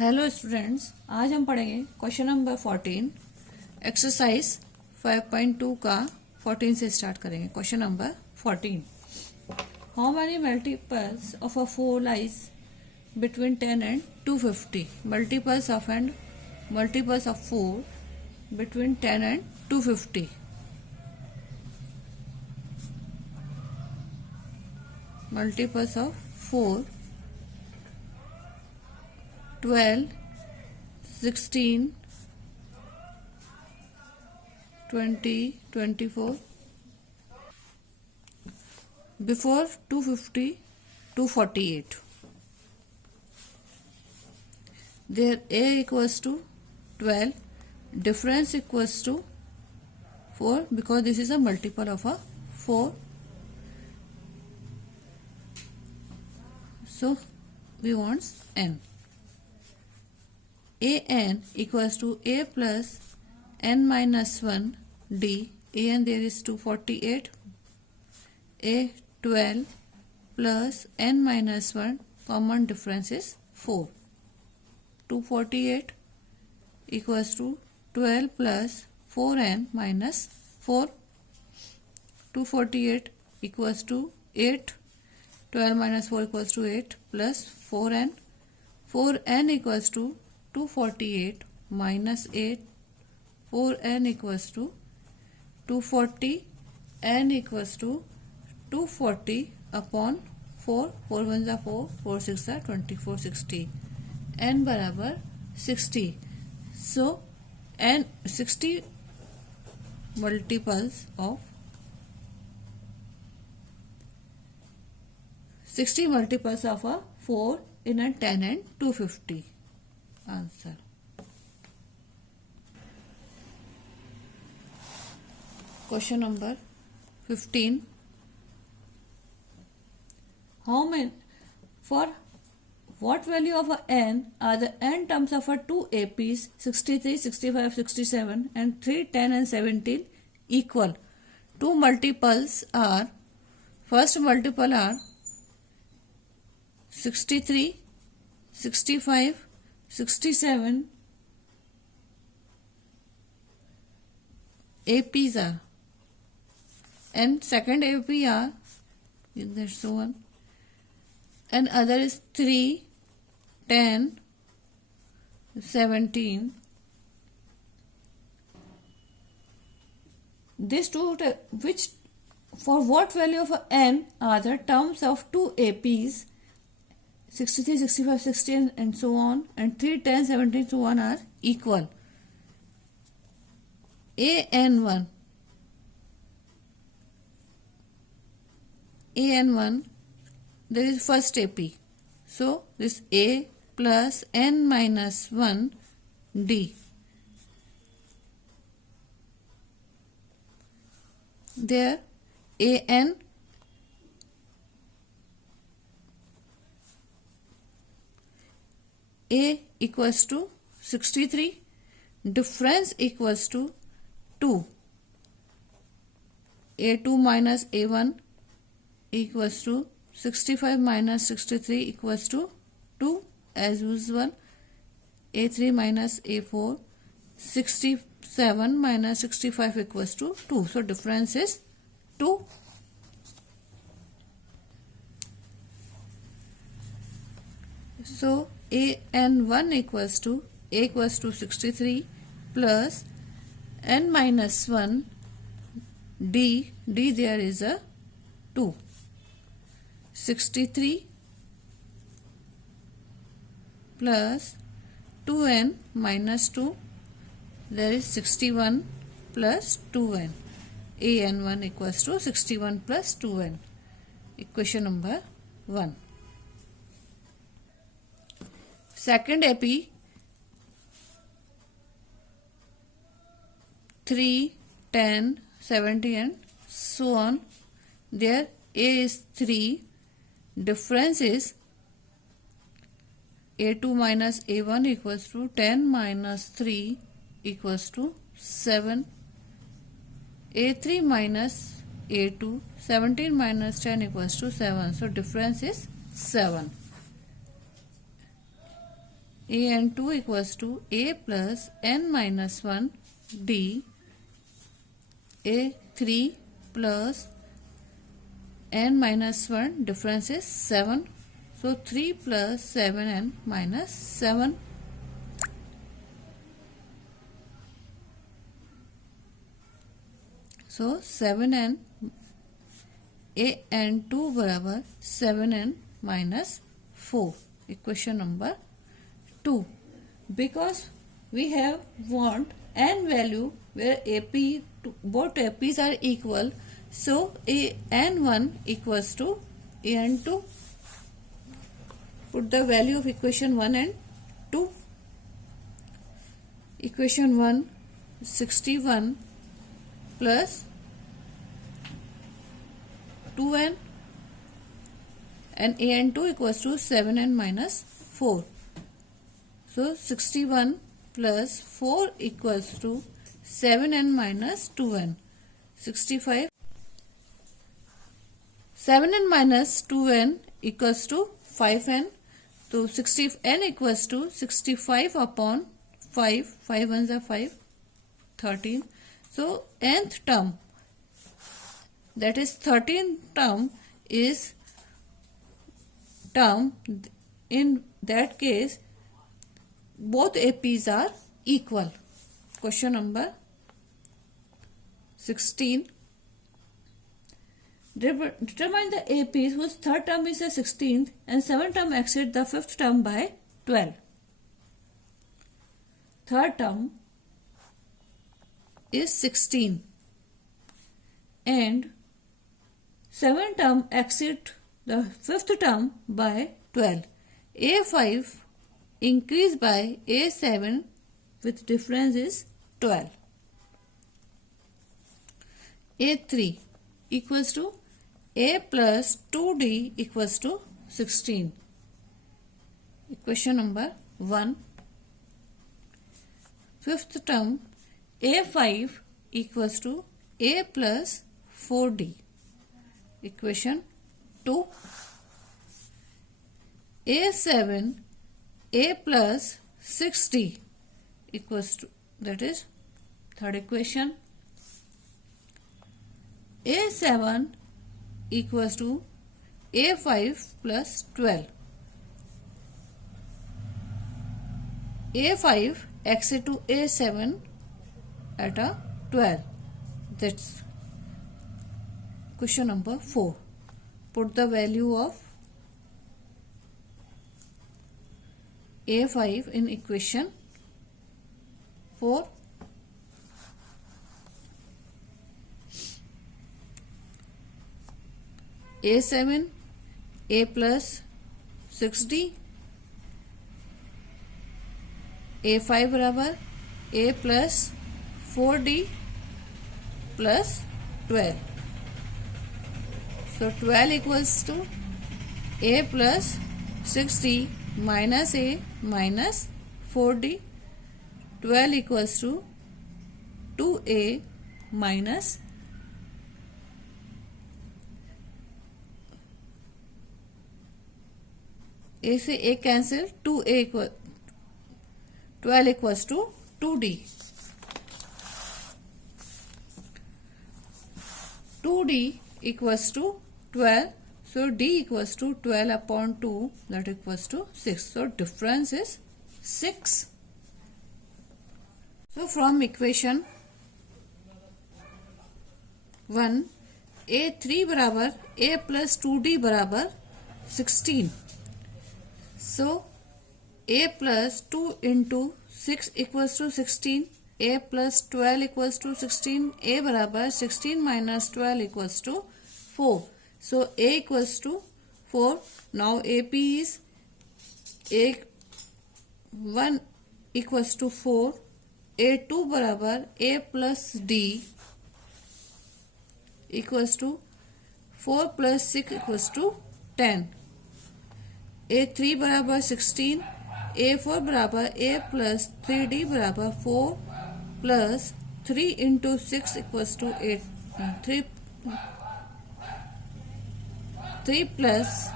Hello students, आज हम पढ़ेंगे क्वेश्चन नंबर 14 एक्सरसाइज 5.2 का 14 से स्टार्ट करेंगे। Question number 14, how many multiples of a 4 lies between 10 and 250। Multiples of 4 between 10 and 250। Multiples of 4, 12, 16, 20, 24, before 250, 248. There A equals to 12, difference equals to 4 because this is a multiple of a 4. So we want n. An equals to a plus n minus 1 d. An there is 248. A 12 plus n minus 1, common difference is 4. 248 equals to 12 plus 4n minus 4. 248 equals to 8. 12 minus 4 equals to 8 plus 4n. 4n equals to 248 minus 8. 4n equals to 240. n equals to 240 upon 4. 4 1 जा 4, 4 6 जा 24, 60. n बराबर 60. So n 60 multiples of 60 multiples of a 4 in a 10 and 250. Answer. Question number 15. How many, for what value of a n are the n terms of a 2 APs 63, 65, 67 and 3, 10 and 17 equal? Two multiples are, first multiple are 63, 65, 67 APs are, and second AP are, that's so on, and other is 3, 10, 17. These two, which, for what value of n are the terms of 2 APs 63, 65, 60 and so on, and 3, 10, 17 so on are equal? an1, there is first AP, so this a plus n minus 1 d. There an a equals to 63, difference equals to 2. a2 minus a1 equals to 65 minus 63 equals to 2 as usual. a3 minus a4, 67 minus 65 equals to 2. So difference is 2. So an1 equals to a equals to 63 plus n minus 1 d there is a 2. 63 plus 2n minus 2, there is 61 plus 2n. an1 equals to 61 plus 2n. Equation number 1. Second AP 3, 10, 70 and so on. There a is 3, difference is a2 minus a1 equals to 10 minus 3 equals to 7. a3 minus a2, 17 minus 10 equals to 7. So difference is 7. an2 equals to a plus n minus 1 d, a3 plus n minus 1, difference is 7. So 3 plus 7n minus 7. So 7n an2 बराबर 7n minus 4. Equation number 2. Because we have want n value where both APs are equal, so an1 equals to an2. Put the value of equation 1 and 2. Equation 1 61 plus 2n and an2 equals to 7n minus 4. So 61 plus 4 equals to 7n minus 2n. 65. 7n minus 2n equals to 5n. So 60n equals to 65 upon 5. 5 ones are 5. 13. So nth term, that is 13th term, is term. In that case both APs are equal. Question number 16. Determine the APs whose third term is the 16th and seventh term exceed the fifth term by 12. Third term is 16 and seventh term exceed the fifth term by 12. A5 increase by A7 with difference is 12. A3 equals to A plus 2D equals to 16. Equation number 1. Fifth term A5 equals to A plus 4D. Equation 2. A7 A plus 6D equals to, that is third equation. A7 equals to A5 plus 12. A5 exceed to A7 at a 12. That's question number 4. Put the value of A5 in equation 4. A7 A plus 6D, A5 बराबर A plus 4D plus 12. So 12 equals to A plus 6D minus A minus 4D. 12 equals to 2A minus A से A cancel, 2A equal 12 equals to 2D. 2D equals to 12. So D equals to 12 upon 2, that equals to 6. So difference is 6. So from equation 1, A3 बराबर A plus 2D बराबर 16. So A plus 2 into 6 equals to 16. A plus 12 equals to 16. A बराबर 16 minus 12 equals to 4. So A equals to 4. Now AP is A1 equals to 4. A2 बराबर A plus D equals to 4 plus 6 equals to 10. A3 बराबर 16. A4 बराबर A plus 3D बराबर 4 plus 3 into 6 equals to 8. 3 plus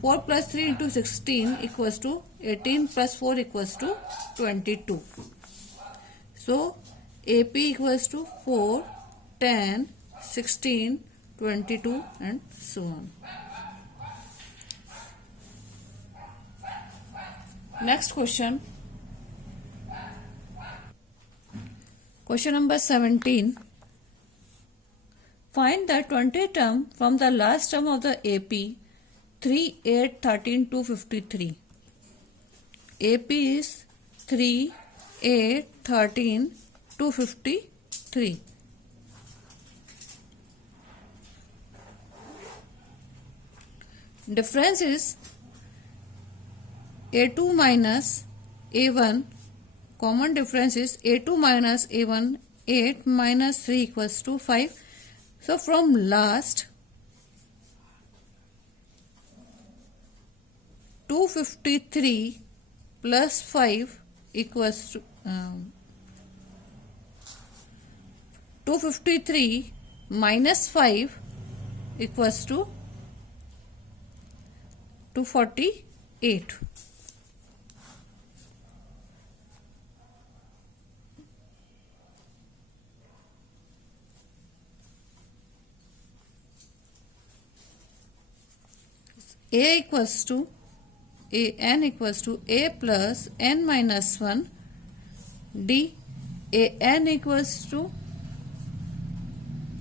4 plus 3 into 16 equals to 18 plus 4 equals to 22. So AP equals to 4, 10, 16, 22 and so on. Next question. Question number 17. Find the 20th term from the last term of the AP 3, 8, 13 to 53. AP is 3, 8, 13 to 53. Difference is A2 minus A1. Common difference is A2 minus A1. 8 minus 3 equals to 5. So from last 253 plus 5 equals to 253 minus 5 equals to 248. A equals to n equals to a plus n minus 1 d. A n equals to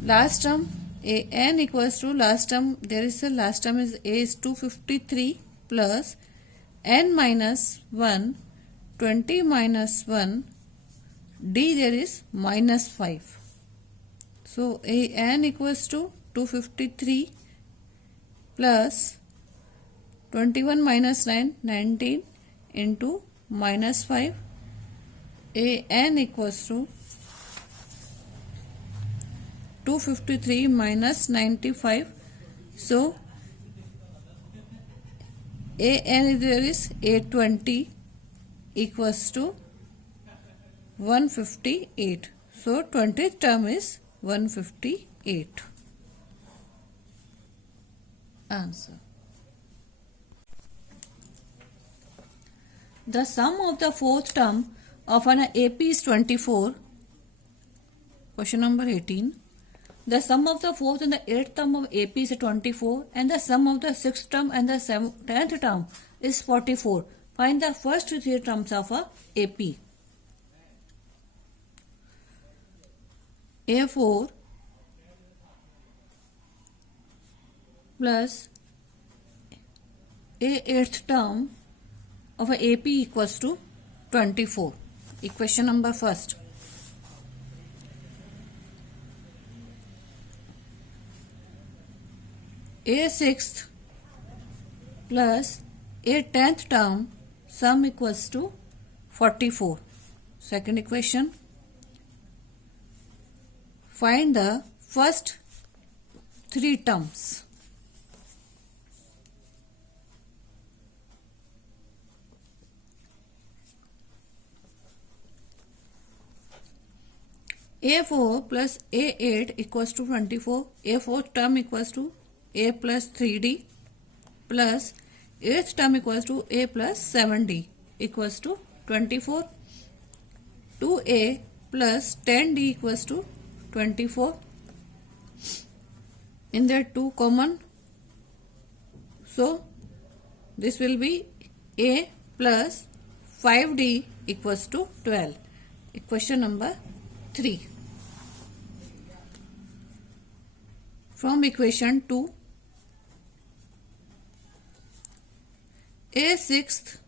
last term. A n equals to last term. There is a last term is a is 253 plus n minus 1, 20 minus 1 d. There is minus 5. So a n equals to 253 plus 21 minus 9, 19 into minus 5. A n equals to 253 minus 95. So a n there is 820 equals to 158. So 20th term is 158. Answer. The sum of the fourth term of an AP is 24. Question number 18. The sum of the fourth and the eighth term of AP is 24 and the sum of the sixth term and the 10th term is 44. Find the first three terms of a AP. A4 plus A eighth term of a AP equals to 24. Equation number first. A sixth plus A 10th term sum equals to 44. Second equation. Find the first three terms. A4 plus A8 equals to 24. A4th term equals to A plus 3D plus 8th term equals to A plus 7D equals to 24. 2A plus 10D equals to 24. In there 2 common. So this will be A plus 5D equals to 12. Equation number 3. From equation 2, A sixth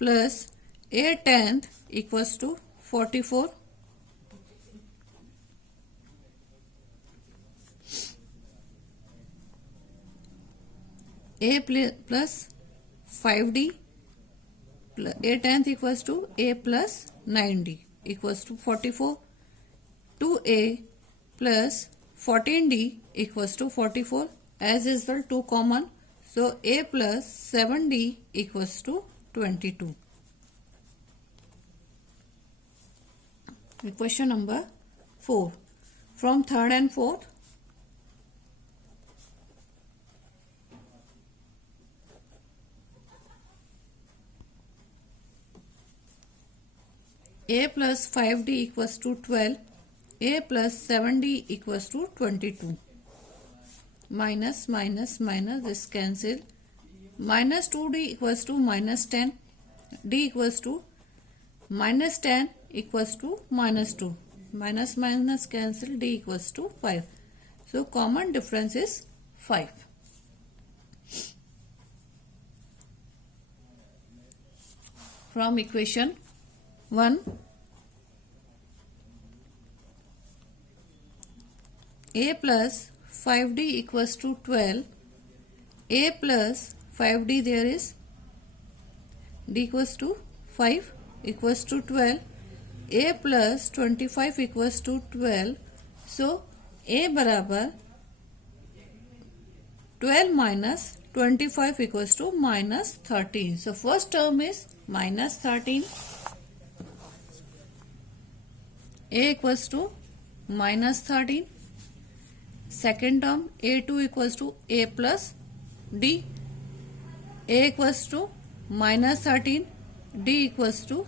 plus A 10th equals to 44. A plus 5D plus A 10th equals to A plus 9D equals to 44. 2A plus 14D equals to 44. As is the 2 common. So A plus 7D equals to 22. Question number 4. From third and fourth. A plus 5D equals to 12. A plus 7D equals to 22. Minus, minus, minus, this cancel. Minus 2D equals to minus 10. D equals to minus 10 equals to minus 2. Minus, minus cancel. D equals to 5. So, common difference is 5. From equation 1, A plus 5D equals to 12. A plus 5D there is D equals to 5 equals to 12. A plus 25 equals to 12. So, A बराबर 12 minus 25 equals to minus 13. So, first term is minus 13. A equals to minus 13. Second term A2 equals to A plus D. A equals to minus 13. D equals to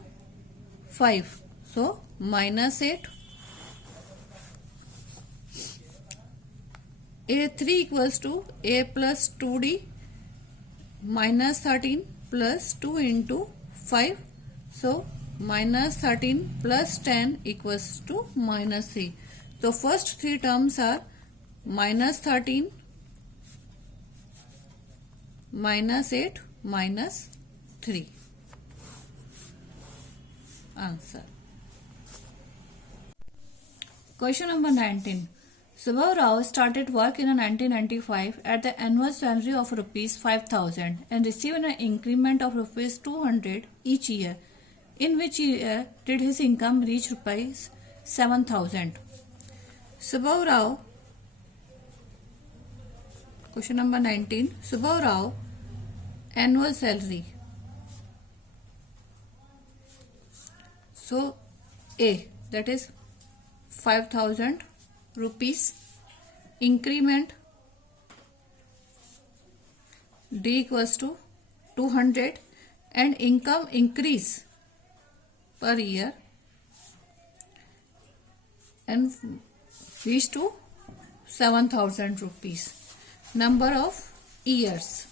5. So, minus 8. A3 equals to A plus 2D. Minus 13 plus 2 into 5. So, minus 13 plus 10 equals to minus 3. So, first three terms are minus 13, minus 8, minus 3. Answer. Question number 19. Subhav Rao started work in 1995 at the annual salary of rupees 5,000 and received an increment of rupees 200 each year. In which year did his income reach rupees 7,000? Subhav Rao. Question number 19. Subhav Rao annual salary. So, A, that is 5,000 rupees. Increment D equals to 200 and income increase per year and reach to 7,000 rupees. Number of years.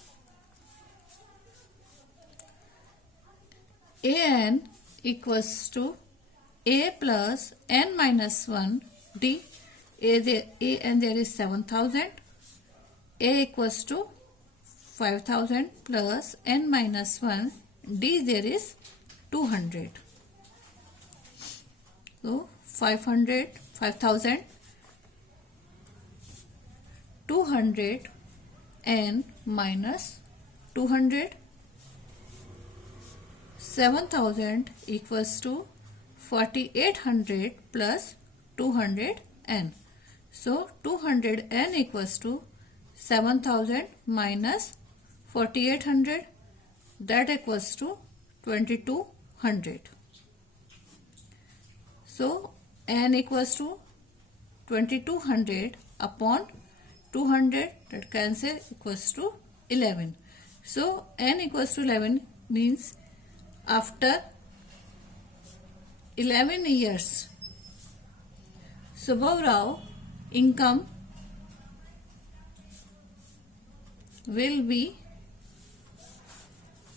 An equals to A plus n minus 1 D. A and there is 7,000. A equals to 5,000 plus n minus 1. D there is 200. So 5,000, 200 n minus 200. 7,000 equals to 4,800 plus 200 n. So 200 n equals to 7,000 minus 4,800, that equals to 2,200. So n equals to 2,200 upon 200, that cancel, equals to 11. So n equals to 11 means after 11 years, Subhav Rao income will be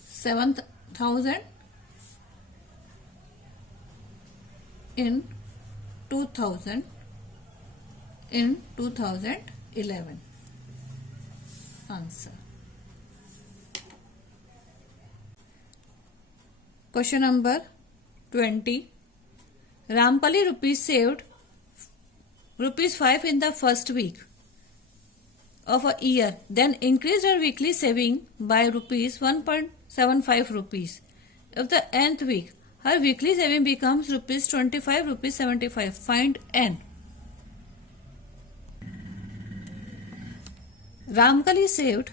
7,000 in 2011. Answer. Question number 20. Rampali rupees saved rupees 5 in the first week of a year, then increased her weekly saving by rupees 1.75 rupees. Of the nth week, her weekly saving becomes rupees 25, rupees 75. Find n. Ramkali saved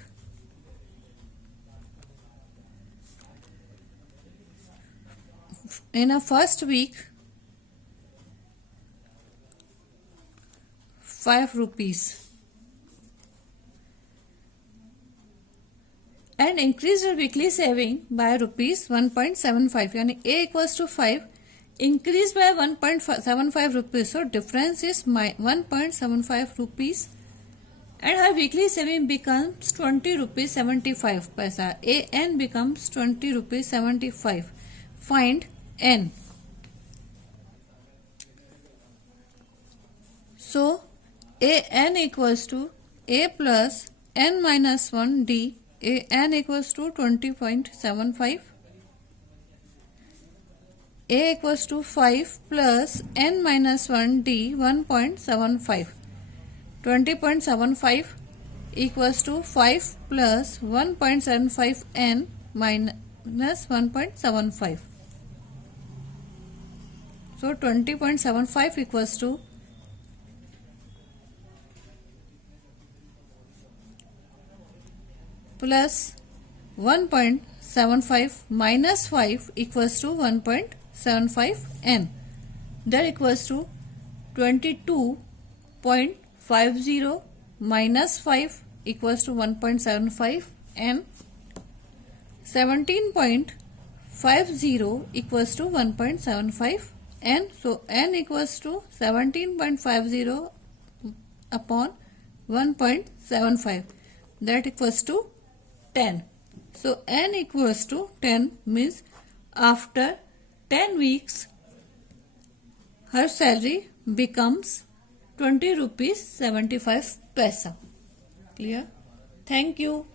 in a first week 5 rupees and increased her weekly saving by rupees 1.75. यानी A equals to 5, increased by 1.75 rupees. So difference is 1.75 rupees. And her weekly saving becomes 20 rupees 75 paisa. AN becomes 20 rupees 75. Find N. So AN equals to A plus N minus 1 D. AN equals to 20.75. A equals to 5 plus N minus 1 D 1.75. 20.75 equals to 5 plus 1.75 N minus 1.75. So 20.75 equals to plus 1.75 minus 5 equals to 1.75 N. That equals to 22.50 minus 5 equals to 1.75 N. 17.50 equals to 1.75 N. So N equals to 17.50 upon 1.75. That equals to 10. So N equals to 10 means after 10 weeks her salary becomes 20 rupees 75 paisa. Clear? Thank you.